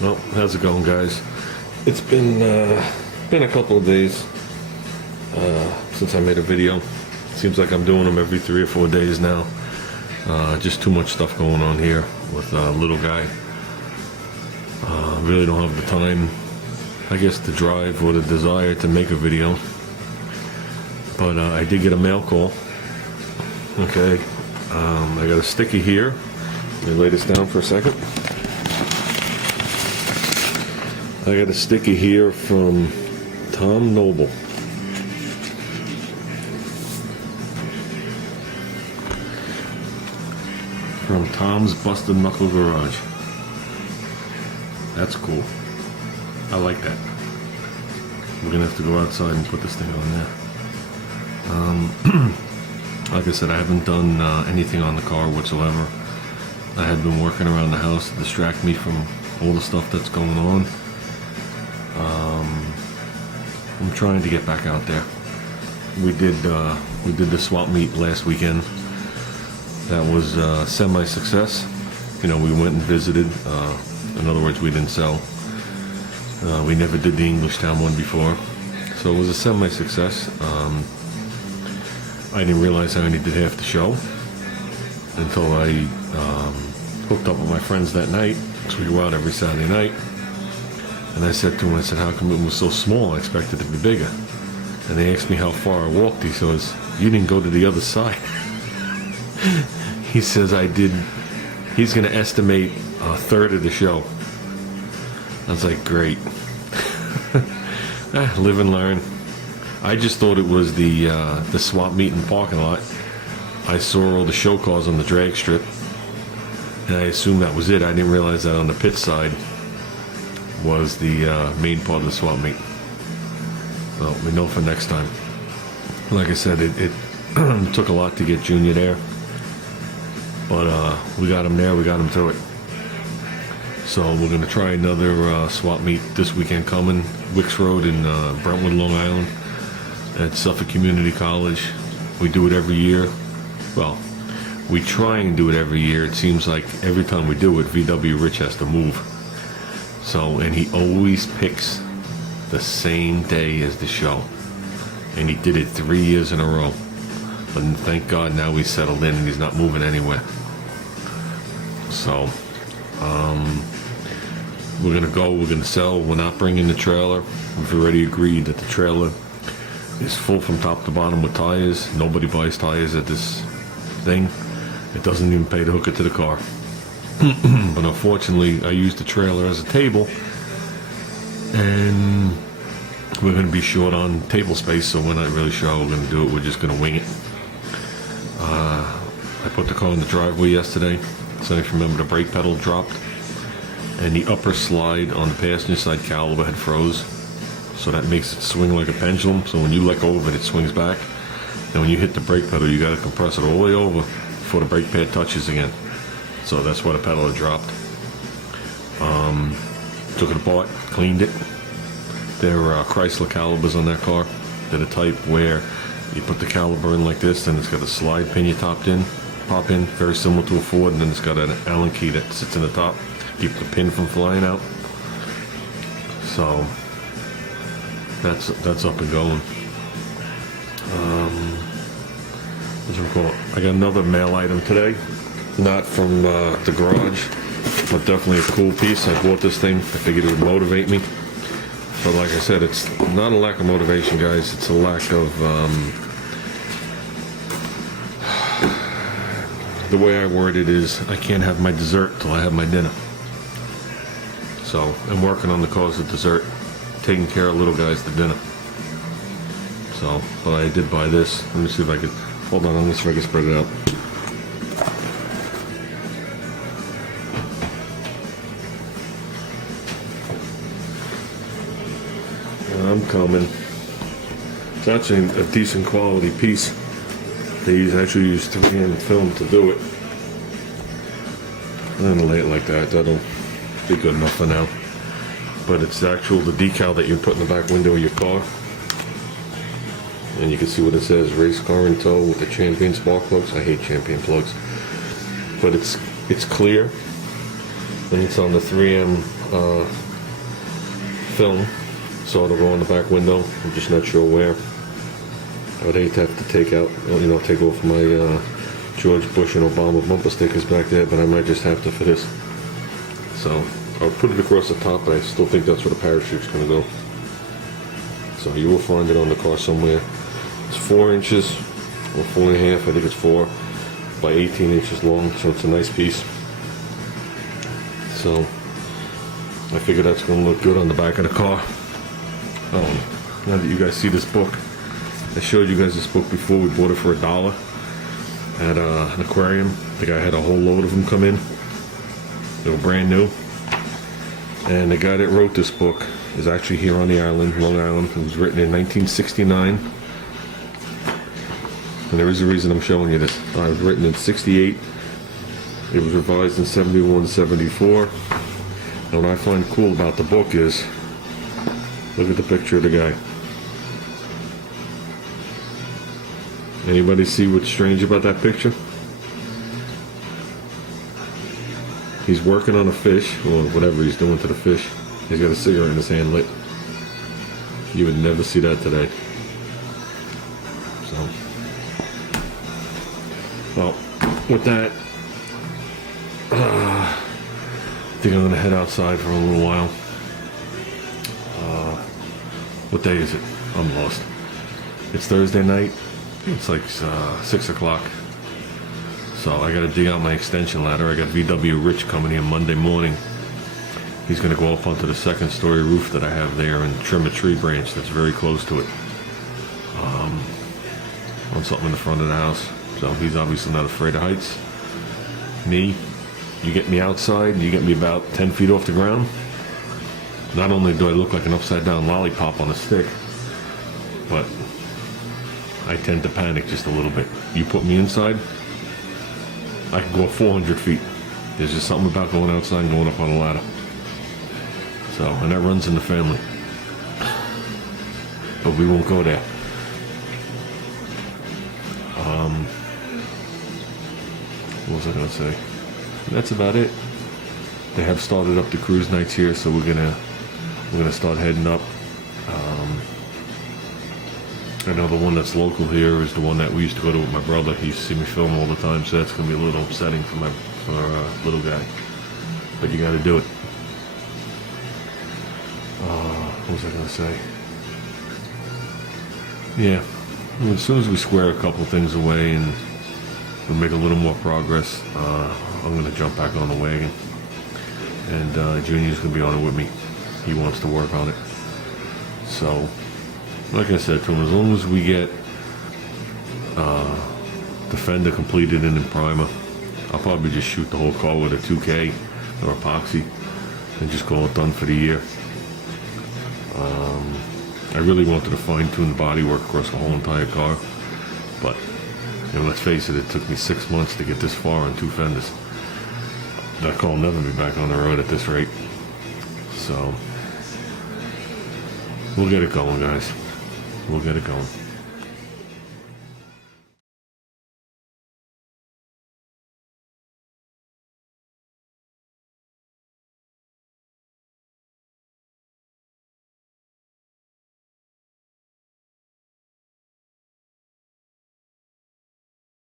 Well, how's it going, guys? It's been a couple of days since I made a video. Seems like I'm doing them every 3 or 4 days now. Just too much stuff going on here with little guy. Really don't have the time, I guess, the drive or the desire to make a video. But I did get a mail call. Okay, I got a sticky here. Let me lay this down for a second. I got a sticky here from Tom Noble. From Tom's Busted Knuckle Garage. That's cool. I like that. We're gonna have to go outside and put this thing on there. Like I said, I haven't done anything on the car whatsoever. I had been working around the house to distract me from all the stuff that's going on. I'm trying to get back out there. We did the swap meet last weekend. That was a semi-success. You know, we went and visited. In other words, we didn't sell. We never did the Englishtown one before, so it was a semi-success. I didn't realize I only did half the show until I hooked up with my friends that night, because we go out every Saturday night. And I said to him, I said, how come it was so small? I expected it to be bigger. And they asked me how far I walked. He says, you didn't go to the other side. He says, I did. He's going to estimate a third of the show. I was like, great. Live and learn. I just thought it was the swap meet in the parking lot. I saw all the show cars on the drag strip, and I assumed that was it. I didn't realize that on the pit side was the main part of the swap meet. Well, we know for next time. Like I said, it took a lot to get Junior there, but we got him there. We got him through it. So we're going to try another swap meet this weekend coming. Wicks Road in Brentwood, Long Island, at Suffolk Community College. We do it every year. Well, we try and do it every year. It seems like every time we do it, VW Rich has to move. So, and he always picks the same day as the show. And he did it 3 years in a row. But thank God now he's settled in and he's not moving anywhere. So, we're going to go, we're going to sell, we're not bringing the trailer. We've already agreed that the trailer is full from top to bottom with tires. Nobody buys tires at this thing. It doesn't even pay to hook it to the car. But unfortunately, I used the trailer as a table, and we're going to be short on table space, so we're not really sure how we're going to do it. We're just going to wing it. I put the car in the driveway yesterday, so if you remember, the brake pedal dropped, and the upper slide on the passenger side caliper had froze, so that makes it swing like a pendulum. So when you let go of it, it swings back, and when you hit the brake pedal, you got to compress it all the way over before the brake pad touches again. So that's why the pedal had dropped. Took it apart, cleaned it. There are Chrysler calipers on that car. They're the type where you put the caliper in like this, and it's got a slide pin you pop in, very similar to a Ford, and then it's got an Allen key that sits in the top, keep the pin from flying out. So that's up and going. I got another mail item today. Not from the garage, but definitely a cool piece. I bought this thing. I figured it would motivate me. But like I said, it's not a lack of motivation, guys. It's a lack of... the way I word it is, I can't have my dessert till I have my dinner. So I'm working on the cause of dessert, taking care of little guys to dinner. So, but I did buy this. Let me see if I could... Hold on, let me see if I can spread it out. I'm coming. It's actually a decent quality piece. They actually use 3M film to do it. I'm gonna lay it like that. That'll be good enough for now. But it's the decal that you put in the back window of your car. And you can see what it says, race car in tow with the Champion spark plugs. I hate Champion plugs. But it's clear. And it's on the 3M film, so it'll go on the back window. I'm just not sure where. I would hate to have to take off my George Bush and Obama bumper stickers back there, but I might just have to for this. So I'll put it across the top, but I still think that's where the parachute's going to go. So you will find it on the car somewhere. It's 4 inches, or 4.5, I think it's 4, by 18 inches long, so it's a nice piece. So I figure that's going to look good on the back of the car. Now that you guys see this book, I showed you guys this book before. We bought it for $1 at an aquarium. The guy had a whole load of them come in. They were brand new. And the guy that wrote this book is actually here on the island, Long Island. It was written in 1969. And there is a reason I'm showing you this. It was written in 68. It was revised in 71, 74. And what I find cool about the book is, look at the picture of the guy. Anybody see what's strange about that picture? He's working on a fish, or whatever he's doing to the fish. He's got a cigarette in his hand lit. You would never see that today. So, well, with that, I think I'm gonna head outside for a little while. What day is it? I'm lost. It's Thursday night. It's like 6 o'clock. So I gotta dig out my extension ladder. I got VW Rich coming in Monday morning. He's gonna go up onto the 2nd story roof that I have there and trim a tree branch that's very close to it. On something in the front of the house. So he's obviously not afraid of heights. Me, you get me outside, you get me about 10 feet off the ground. Not only do I look like an upside down lollipop on a stick, but I tend to panic just a little bit. You put me inside, I can go 400 feet. There's just something about going outside and going up on a ladder. So, and that runs in the family. But we won't go there. What was I gonna say? That's about it. They have started up the cruise nights here, so we're gonna start heading up. I know the one that's local here is the one that we used to go to with my brother. He used to see me film all the time, so that's gonna be a little upsetting for our little guy. But you gotta do it. What was I gonna say? Yeah, well, as soon as we square a couple things away and we make a little more progress, I'm gonna jump back on the wagon. And Junior's gonna be on it with me. He wants to work on it. So, like I said to him, as long as we get the fender completed and in primer, I'll probably just shoot the whole car with a 2K or epoxy and just call it done for the year. I really wanted to fine-tune the bodywork across the whole entire car, but let's face it, it took me 6 months to get this far on 2 fenders. That car will never be back on the road at this rate. So, we'll get it going, guys. We'll get it going.